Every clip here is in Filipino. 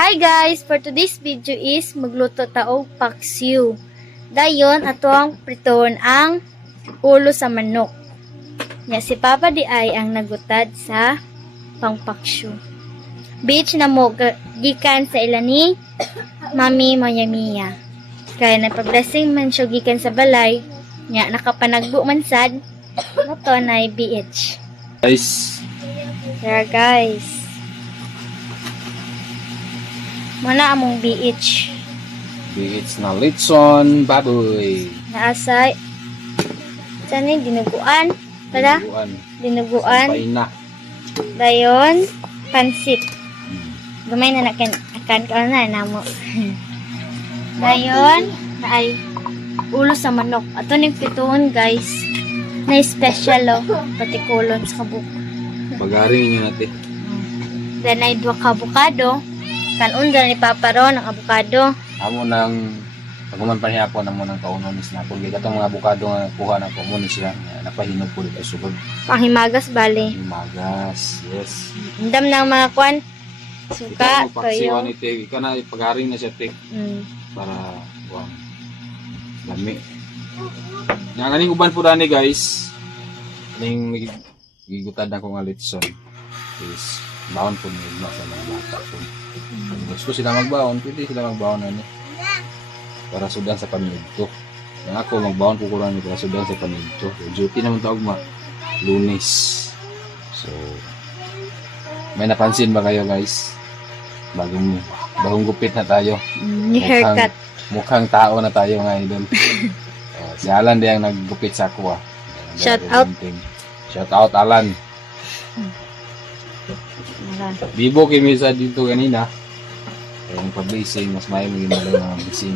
Hi guys! For today's video is magluto taog paksiw. Dayon, atong pritoon ang ulo sa manok. Nya si Papa di ay ang nagutad sa pangpaksyo. Beach na mo gikan sa ilani Mami Mayamiya. Kaya nagpa-blessing man siya gikan sa balay. Nya nakapanagbo man sad. Ito na BH. Guys, There guys. Muna among BH. it's na litson baboy. Naasay. Saan dinuguan? Tada? Dinuguan. Sampay na. Dayon, pansit. Gamay na akan ka na namo. Dayon, ay ulo sa manok. Ato ning pituon guys. Na special pati kulon sa kabuk. Bagarin nyo natin. Then ay dua ka avocado. Kanon dyan ni Papa ron ang avocado. Amo nang pagkuman panihapon amo nang kaunomis na pulgay katong mga abukado nga kuha na ko mo ni siya napahinog po dito sugod. Panghimagas bali. Magas, yes. Indam ng mga kwan. Suka, Ito mo paksiwan toyo. ni Tig. Ika na pagaring na siya Tig para wang lami. Nga ganing uban po dani guys. Ning gigutad na ko nga litson is baon po ni sa mga bata po. Gusto sila magbaon, pwede sila magbaon na ni. Para sudan sa pamilya. Yang ako magbaon ko kurang ni para sudan sa pamilya. Duty naman tawag Lunes. So may napansin ba kayo guys? Bagong gupit na tayo. Ni haircut. Mukhang tao na tayo nga idol. Si Alan din ang naggupit sa ako ah. Shout out. Shout out Alan. Bibo kimi sa dito kanina. Yung pag-blazing, mas may maging ng blazing.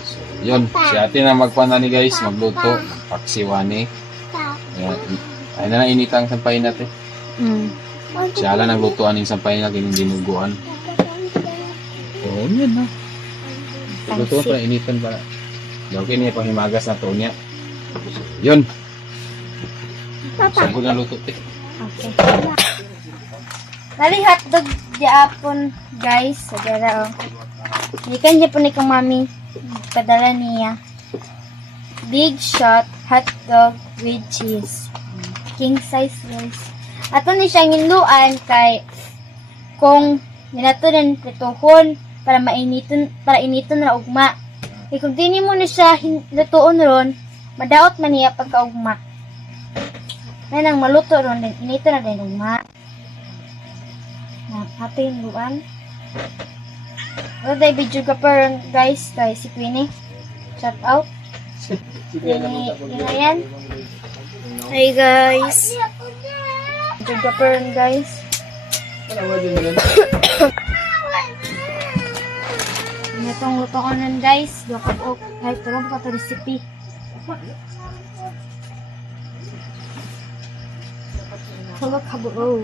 So, yun. Si ate na magpana ni guys, magluto. Paksiwani. Ay na lang initang sampay natin. Si Alan naglutoan ng sampay na ginuguan. Oo, yun na. Luto pa, initan para. Okay niya pang himagas na to niya. Yun. Saan ko na luto eh. Okay. Nali hotdog diapon guys. Sagara Ikan niya po ni kang mami. Padala niya. Big shot hotdog with cheese. King size guys. Ato ni siyang inluan kay kung minato ng prituhon para initon na ugma. E kung dini mo na siya lutuon ron, madaot man niya pagkaugma. Na nang maluto ron, inito na din ugma. Happy yung luan. Day video ka pa guys, kay si Queenie. Shout out. Yan. Hey guys. Video ka pa guys. Itong luto ko nun guys. Dua ka po. Kahit tulong ka ito recipe. Tulog ka buo.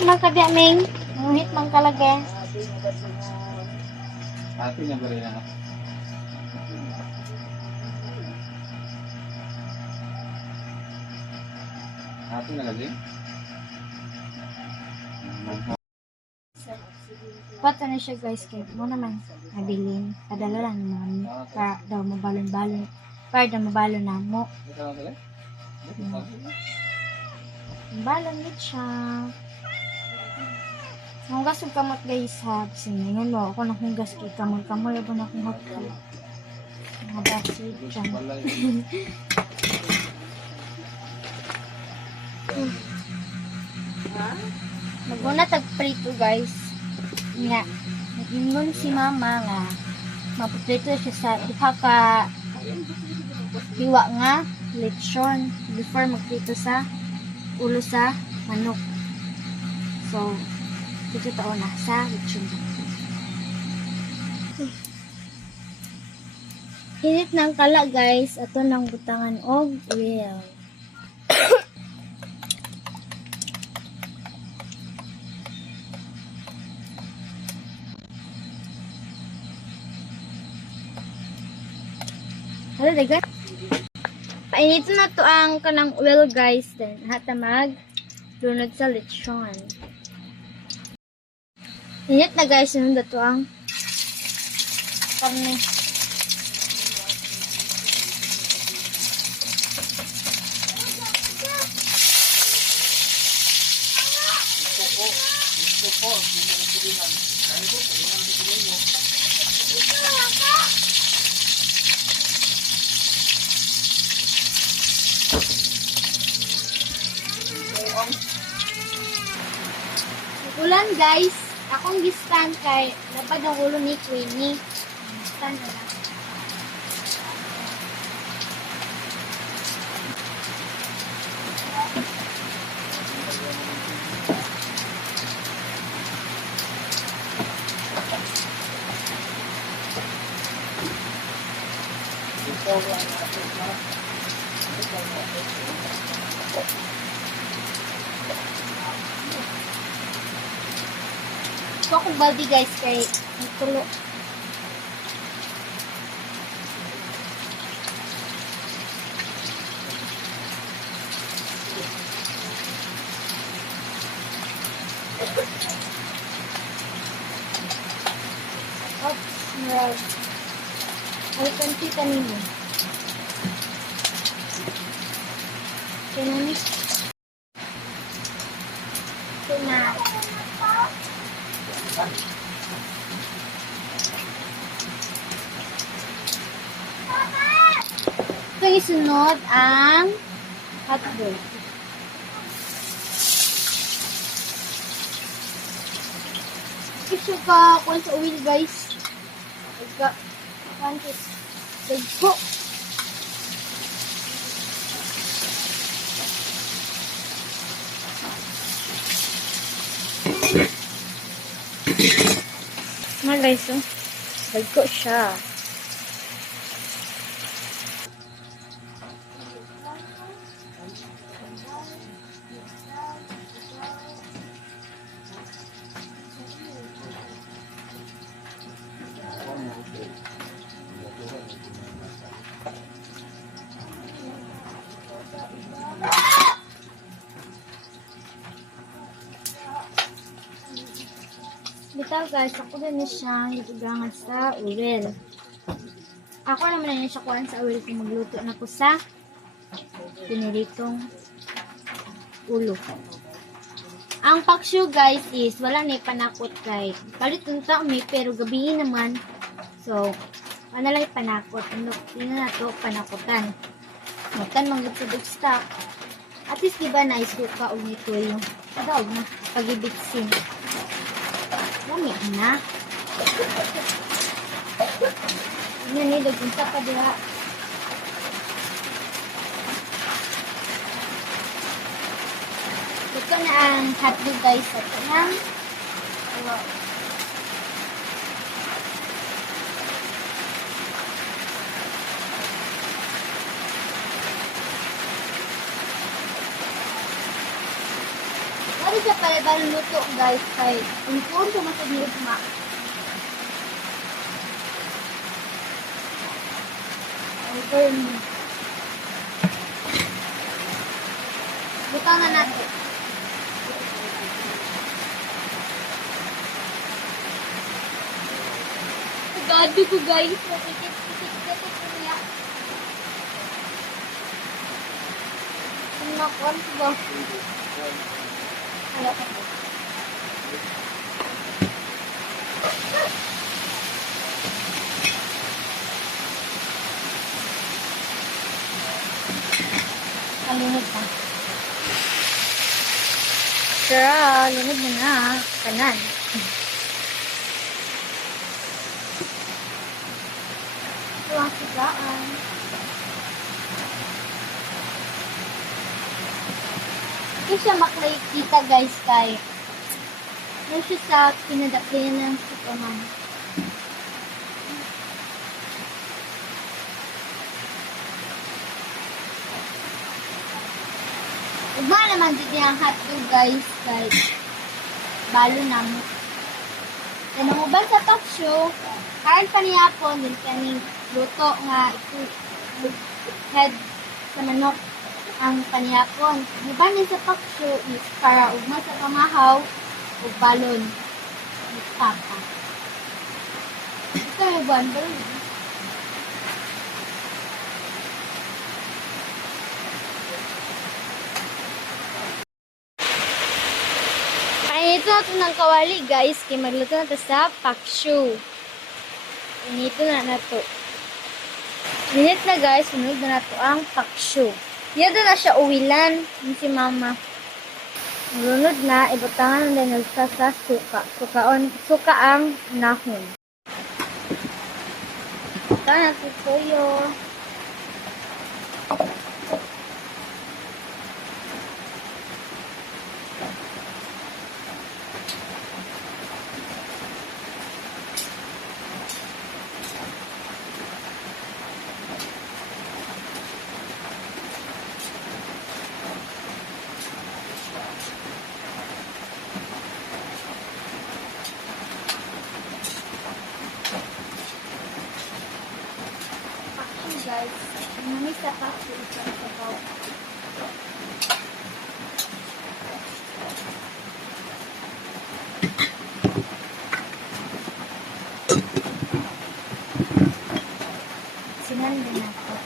Magkabya, Ming. Nguhit mang kalagay. Ate na ba rin na? Ate na kasi? Pato na siya guys. Kaya mo naman nabilin. Padala lang ni mami. Para daw mabalon-balon. Para daw mabalon na mo. Balon nit siya. Hunggas yung kamot guys ha. Sinangan mo ako ng hunggas kay kamot-kamot. Abo na akong hotdog. Mga basit siya. Maguna tag-prito guys. Nga. Nag-ingon si mama nga. Mapuprito siya sa duha ka hiwa nga lechon before magprito sa ulo sa manok. So, dito tao na sa lechon. Init ng kala guys. Ato ng butangan og oil. Hello, guys. painitin na to ang kanang oil guys. Then, hata mag lunod sa lechon. Init na guys, yun na to ang karne. Ulan guys, akong gistan kay lapad ang ulo ni Queenie. Gistan na lang. So, akong baldi guys kay tulo. Oops, marag. Ay, kantita ninyo. Okay na ni. Okay na. Ito isunod ang hotdog. Ito ka kung sa oil guys. Ika, pantit. Dagko. Guys, oh. Dagko siya. Bitaw guys, ako din na siya itugangan sa oil. Ako naman na siya kuhan sa oil kung magluto na ko sa piniritong ulo. Ang paksyo guys is wala na panakot kay palit ng taumi pero gabihin naman. So, ano lang panakot. Hindi na to panakotan. Makan mga product stock. At least diba nice ka o nito yung tawag na pag-ibigsin. Lamig na. Ano ni, dagunta pa diha. Ito na ang hotdog guys. Ito na. Wow. Wala siya pala ba luto guys kay kung sa masaglit ma. Over mo. Butang na natin. Gado ko guys. Matikit-tikit ko niya. Ang nakuan ko ba? Hello. Kalunod pa. Sure, lunod mo na. Kanan. Ito ang sigaan. Hindi siya maklay kita guys kay ano siya sa pinadaklin ng Superman. Iba naman din yung hotdog guys kay balo na mo. Kaya nanguban sa talk show, karan pa niya po din kaning luto nga ito head sa manok ang paniyapon. Gibanin sa paksyo is para ugma sa pamahaw ug balon. Papa. Ito yung buwan ba? Painito na ito ng kawali guys. Kaya magluto na ito sa paksyo. Inito na na ito. Minute na guys, sunod na nato ang paksyo. Yan na siya uwilan yung si mama. Lunod na, ibutangan na din sa suka. Suka ang nahon. Ito na si Toyo. Guys, namin sa paksyo isa sa bawang. Sinanda na ito.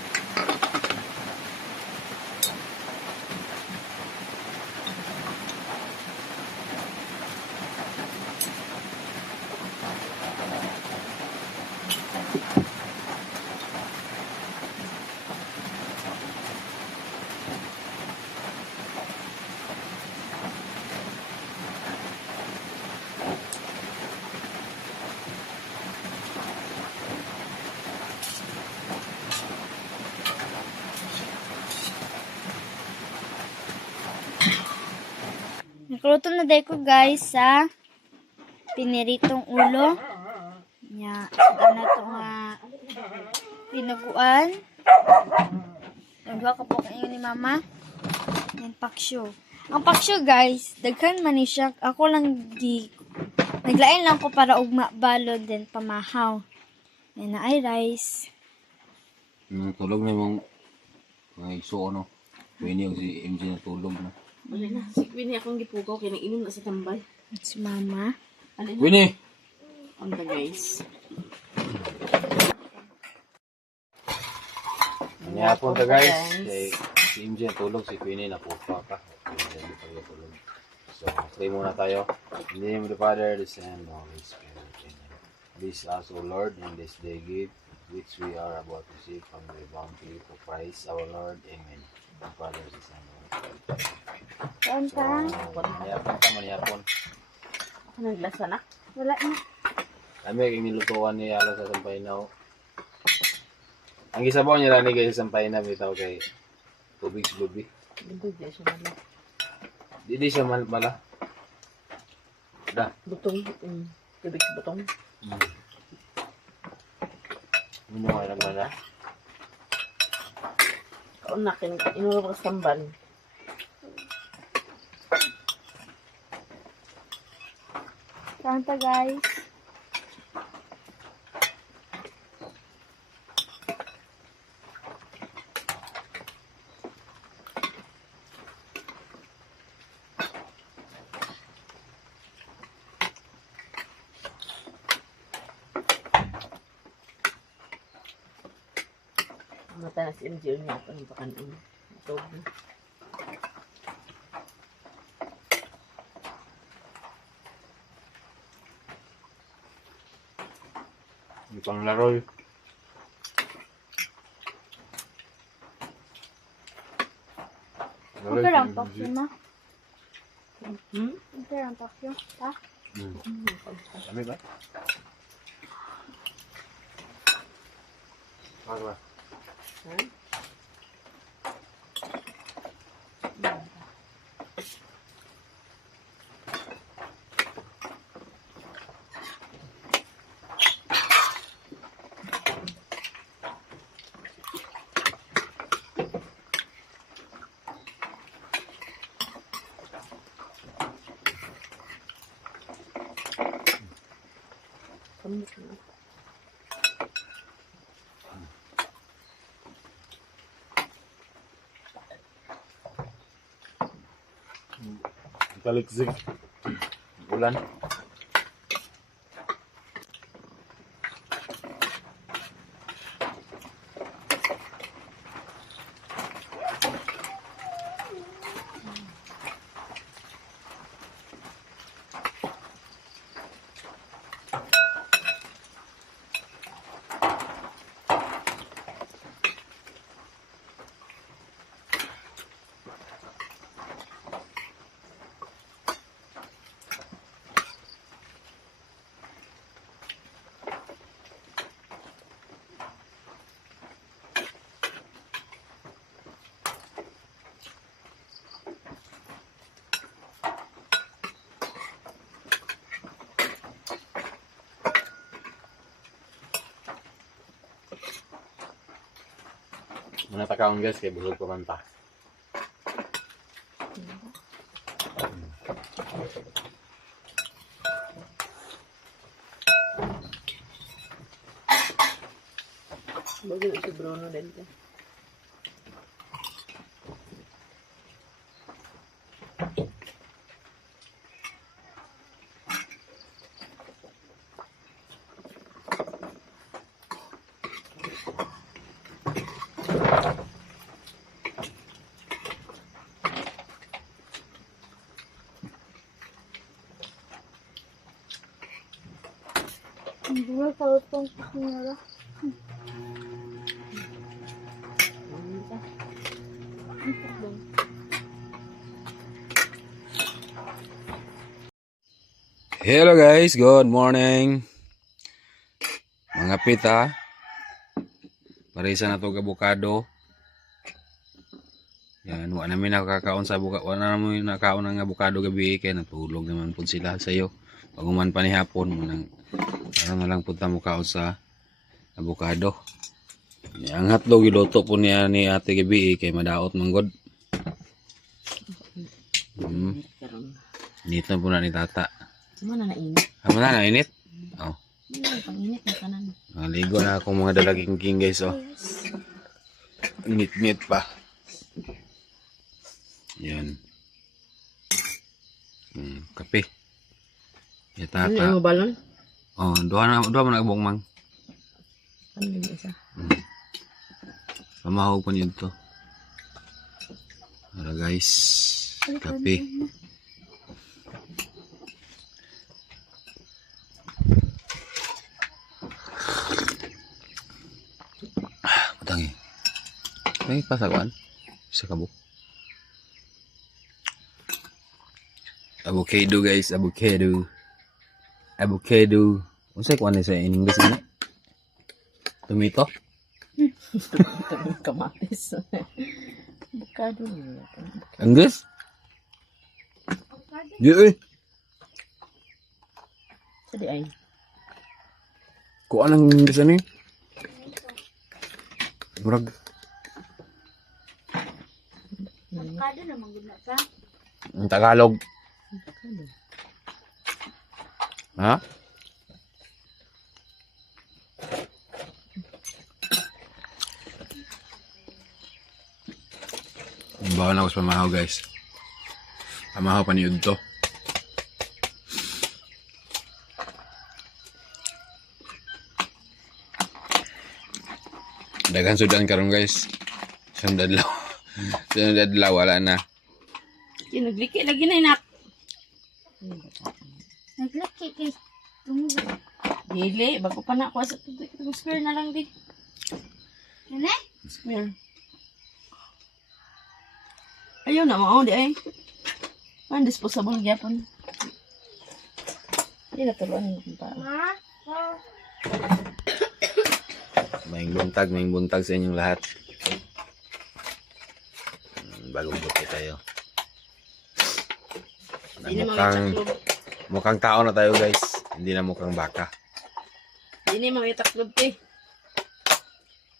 Nakuluto na dahil ko guys sa piniritong ulo. Nya, saka na ito nga pinuguan. Nagwa ka po kayo ni mama. Yan, paksyo. Ang paksyo guys, daghan man ni siya. Ako lang naglain lang ko para ugma balon din pamahaw. Yan na ay rice. Tulog na yung mga igso, no? Pwede yung si MJ na tulog, no? Wala na. Si Queenie akong gipugaw kaya nag-inom na sa tambay. Si mama. Alin na? Winnie! On the guys. Hapon ta guys. Si MJ na tulog, si Queenie na pupa ka. Hindi pa tulog. So, pray muna tayo. In the name of the Father, the Son, and the Holy Spirit. Amen. This also, Lord, in this day give, which we are about to receive from the bounty of Christ, our Lord. Amen. The Father, the Son, and the Holy Spirit. Kanta. Manihapon. Ako naglasa na. Wala na. Kami ang nilutuan ni Ala sa Sampainaw. Ang gisabaw niya rani guys sa Sampainaw bitaw kay tubig sa lubi. Hindi siya na. Di siya bala. Da. Butong. Tubig sa butong. Ano nga lang bala? Kaunakin. Inuro ka sa tamban. Kanta guys. Mata na si MJ niya. Ito ng pakanin. Ito. Yung panglaro. Okay lang paksyo ma. Hmm? Okay lang paksyo. Ta? Kami ba? Ano ba? Ha? Kamot na. Taliksik. Ulan. Muna takaon guys, kay busog ko kanta. Bagay si Bruno din. Ang buhay sa utong nila. Hello guys, good morning. Mga pita. Parisa na to avocado. Yan, wala namin nakakaon sa avocado. Wala namin nakakaon ng avocado gabi kaya natulog naman po sila sa iyo. Paguman pa ni hapon munang para na lang punta mo kaon sa avocado. Ang hotdog giluto po niya ni Ate gabi kay madaot manggod. Karon. Nito po na ni Tata. Mana na init. Ano na init? Oh. Pang-init na kanan. Naligo na akong mga dalaging king guys oh. Init-init pa. Yan. Kape. Ya Ano Tata. yung balon? Oh, dua man nagbong mang. Ano yung isa? Pamahog pa niyo to. Para guys, kape. Patangi. May pasaguan sa kabuk. Avocado guys, avocado. Avocado. Unsay kuan sa English ni? Tomato? Kamatis. Bukado. English? Di eh. Sadi ay. Kuan ang English ni? Murag. Avocado naman guna ka. Ang Tagalog. Ha? Bawa na ako sa pamahaw guys. Pamahaw pa ni Udto. Dagan sudan karon guys. Sandadlaw. Sandadlaw wala na. Nagliki lagi na inak. Naglaki kay tumugo. Dili, bago pa na ako sa square na lang din. Ano? Square. Ayaw na mao di ay. Ang disposable gyapon. Di na tuluan ng tao. Ma? Maing buntag sa inyong lahat. Bagong buti tayo. Di na mga taklob. Mukhang tao na tayo guys. Hindi na mukhang baka. Di na mga taklob eh.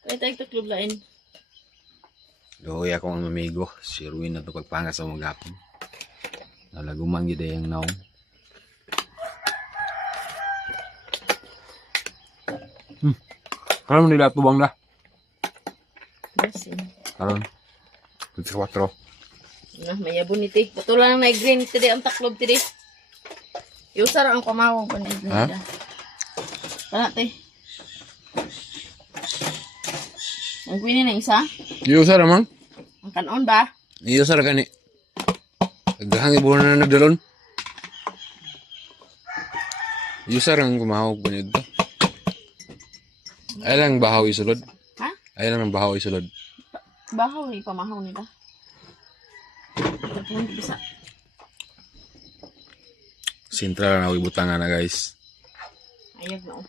Kaya tayo taklob lain. Luhoy akong ang mamigo. Si Ruin na ito pagpanga sa mga gapon. Nalaguman gida yung naong. Karon nila tubang na. Yes eh. Karon. 24. Na, mayabon ni ti. Bato lang na green ti di ang taklob ti di. Usar ang kamawang pa ni Ha? Glenda. Kana ti. Ang queen na isa? Iusar amang. Ang kanon ba? Iusar ka ni. Agahang ibuhan na nagdalon. Iusar ang kumahawag pa niyo. Ay lang bahaw isulod. Ha? Ay lang ang bahaw isulod. Bahaw ni pamahaw nila. Tapos bisa. Sentral na ibutangan na guys. Ayag na oh.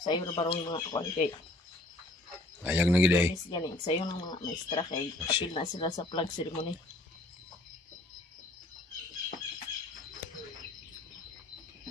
Sayo na barong mga kuan kay. Ayag na gid ay. Yes, gani. Sayo ng mga maestra kay apil na sila sa flag ceremony.